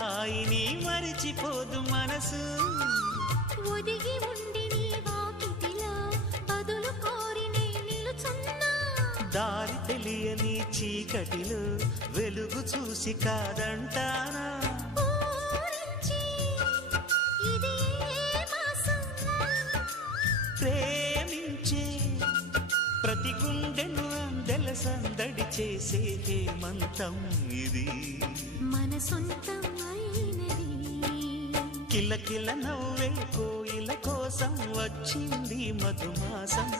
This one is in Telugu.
హాయిని మరిచిపోదు మనసు. ఒదిగి ఉండి నీ వాకిటిలో బదులు కోరి నే నిలుచున్నా. దారి తెలియని చీకటిలో వెలుగు చూసి కాదంటానా. ప్రేమించే ప్రతి గుండెను అందెల సందడి చేసే హేమంతం ఇది. మన సొంతం అయినది. కిలకిల నవ్వే కోయిల కోసం వచ్చింది మధుమాసం.